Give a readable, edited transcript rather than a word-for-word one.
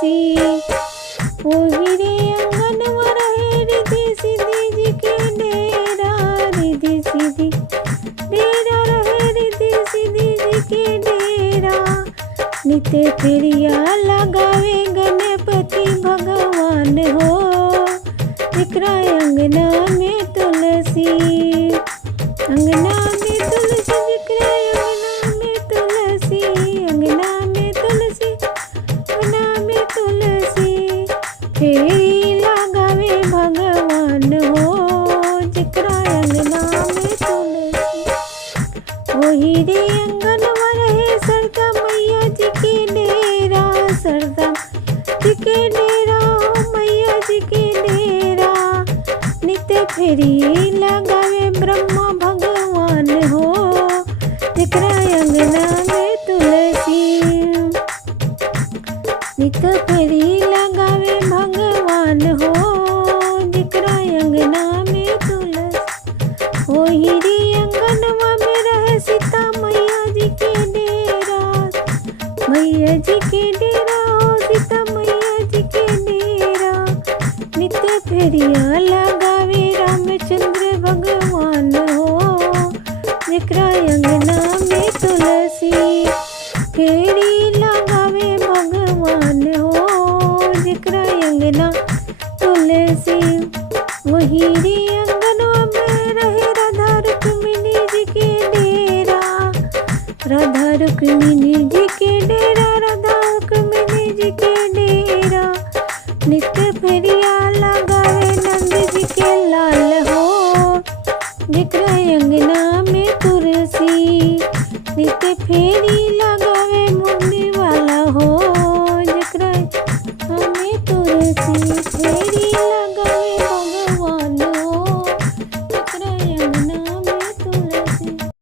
तुलसी। ओही रे अंगनवा रहे रिधि सिद्धि जी के डेरा, रिधि सिद्धि डेरा रहे रिधि सिद्धि जी के डेरा। नित्य फेरिया लगावे गणपति भगवान हो, जेकरा अंगना में तुलसी। अंगना में तुलसी जेकरा अंगना में तुलसी, अंगना में तुलसी, अंगना में तुलसी। फेरी लगावे भगवान हो, जेकरा अंगना में तुलसी। ओही रे अंगनवा रहे सरदा मैया जी के डेरा, सरदा जी के डेरा, मैया जी के डेरा। नित्य फेरी लगावे ब्रह्मा भगवान हो, जेकरा अंगना में तुलसी। नित्य फेरी लगावे भगवान हो, जेकरा अंगना में तुलसी। ओही रे अंगनवा में रहे सीता मैया जी के डेरा, मैया जी के डेरा हो, सीता मैया जी के डेरा। नित्य फेरिया